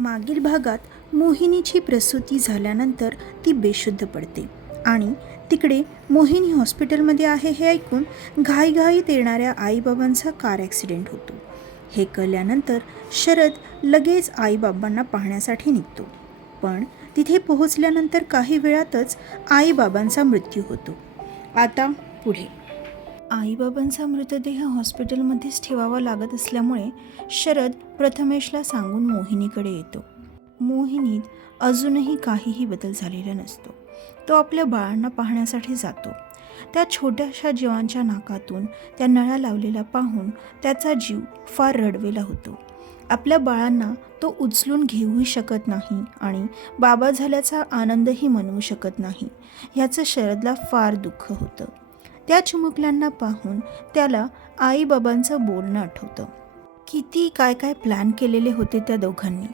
मागील भागात मोहिनीची प्रसूती झाल्यानंतर ती बेशुद्ध पडते आणि तिकडे मोहिनी हॉस्पिटलमध्ये आहे हे ऐकून घाईघाईत येणाऱ्या आईबाबांचा कार ॲक्सिडेंट होतो. हे कळल्यानंतर शरद लगेच आईबाबांना पाहण्यासाठी निघतो. पण तिथे पोहोचल्यानंतर काही वेळातच आईबाबांचा मृत्यू होतो. आता पुढे आईबाबांचा मृतदेह हॉस्पिटलमध्येच ठेवावा लागत असल्यामुळे शरद प्रथमेशला सांगून मोहिनीकडे येतो. मोहिनीत अजूनही काहीही बदल झालेला नसतो. तो आपल्या बाळांना पाहण्यासाठी जातो. त्या छोट्याशा जीवांच्या नाकातून त्या नळ्या लावलेला पाहून त्याचा जीव फार रडवेला होतो. आपल्या बाळांना तो उचलून घेऊही शकत नाही आणि बाबा झाल्याचा आनंदही मनवू शकत नाही. ह्याचं शरदला फार दुःख होतं. त्या चिमुकल्यांना पाहून त्याला आईबाबांचं बोलणं आठवतं. किती काय काय प्लॅन केलेले होते त्या दोघांनी.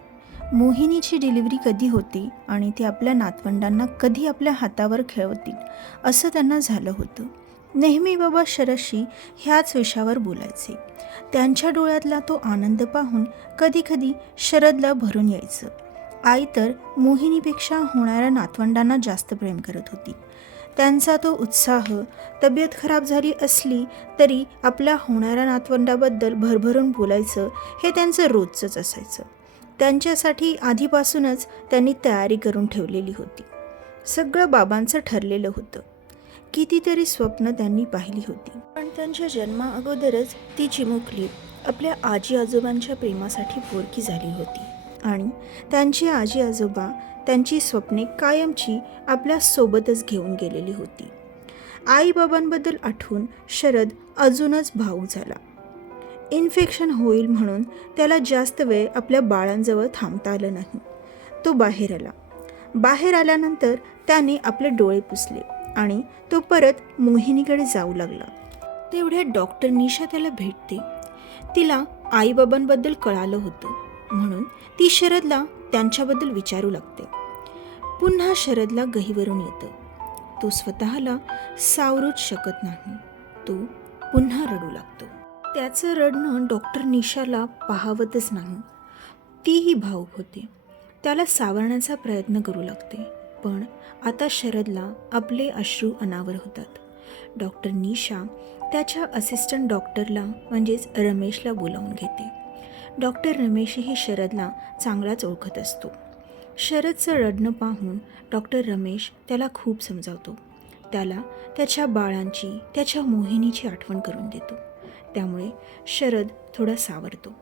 मोहिनीची डिलिव्हरी कधी होते आणि ते आपल्या नातवंडांना कधी आपल्या हातावर खेळवतील असं त्यांना झालं होतं. नेहमी बाबा शरदशी ह्याच विषयावर बोलायचे. त्यांच्या डोळ्यातला तो आनंद पाहून कधीकधी शरदला भरून यायचं. आई तर मोहिनीपेक्षा होणाऱ्या नातवंडांना जास्त प्रेम करत होती. त्यांचा तो उत्साह, तब्येत खराब झाली असली तरी आपल्या होणाऱ्या नातवंडाबद्दल भरभरून बोलायचं हे त्यांचं रोजचंच असायचं. त्यांच्यासाठी आधीपासूनच त्यांनी तयारी करून ठेवलेली होती. सगळं बाबांचं ठरलेलं होतं. कितीतरी स्वप्न त्यांनी पाहिली होती. पण त्यांच्या जन्माअगोदरच ती चिमुकली आपल्या आजी आजोबांच्या प्रेमासाठी पोरकी झाली होती आणि त्यांची आजी आजोबा त्यांची स्वप्ने कायमची आपल्या सोबतच घेऊन गेलेली होती. आईबाबांबद्दल आठवून शरद अजूनच भावूक झाला. इन्फेक्शन होईल म्हणून त्याला जास्त वेळ आपल्या बाळांजवळ थांबता आलं नाही. तो बाहेर आला. बाहेर आल्यानंतर त्याने आपले डोळे पुसले आणि तो परत मोहिनीकडे जाऊ लागला. तेवढ्यात डॉक्टर निशा त्याला भेटते. तिला आईबाबांबद्दल कळालं होतं म्हणून ती शरदला त्यांच्याबद्दल विचारू लागते. पुन्हा शरदला गहिवरून येतं. तो स्वतःला सावरूच शकत नाही. तो पुन्हा रडू लागतो. त्याचं रडणं डॉक्टर निशाला पाहावतच नाही. तीही भावूक होते. त्याला सावरण्याचा प्रयत्न करू लागते. पण आता शरदला आपले अश्रू अनावर होतात. डॉक्टर निशा त्याच्या असिस्टंट डॉक्टरला म्हणजेच रमेशला बोलावून घेते. डॉक्टर रमेशही शरदला चांगलाच ओळखत असतो. शरदचं रडणं पाहून डॉक्टर रमेश त्याला खूप समजावतो. त्याला त्याच्या बाळांची, त्याच्या मोहिनीची आठवण करून देतो. त्यामुळे शरद थोडा सावरतो.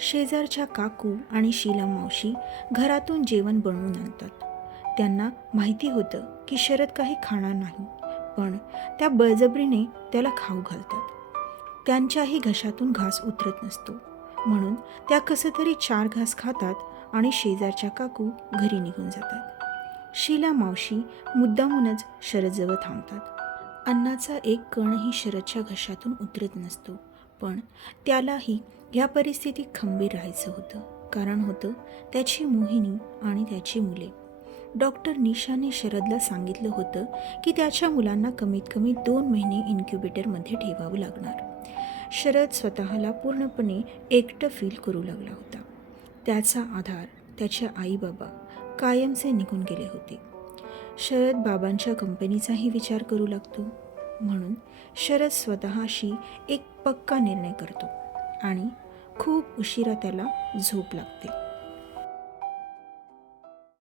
शेजारच्या काकू आणि शीला मावशी घरातून जेवण बनवून आणतात. त्यांना माहिती होतं की शरद काही खाणार नाही, पण त्या बळजबरीने त्याला खाऊ घालतात. त्यांच्याही घशातून घास उतरत नसतो म्हणून त्या कसं तरी 4 घास खातात आणि शेजारच्या काकू घरी निघून जातात. शीला मावशी मुद्दामूनच शरदजवळ थांबतात. अन्नाचा एक कणही शरदच्या घशातून उतरत नसतो, पण त्यालाही या परिस्थितीत खंबीर राहायचं होतं. कारण होतं त्याची मोहिनी आणि त्याची मुले. डॉक्टर निशाने शरदला सांगितलं होतं की त्याच्या मुलांना कमीत कमी 2 महिने इन्क्युबेटरमध्ये ठेवावं लागणार. शरद स्वतःला पूर्णपणे एकटं फील करू लागला होता. त्याचा आधार त्याचे आईबाबा कायमचे निघून गेले होते. शरद बाबांच्या कंपनीचाही विचार करू लागतो. म्हणून शरद स्वतःशी एक पक्का निर्णय करतो आणि खूप उशिरा त्याला झोप लागते.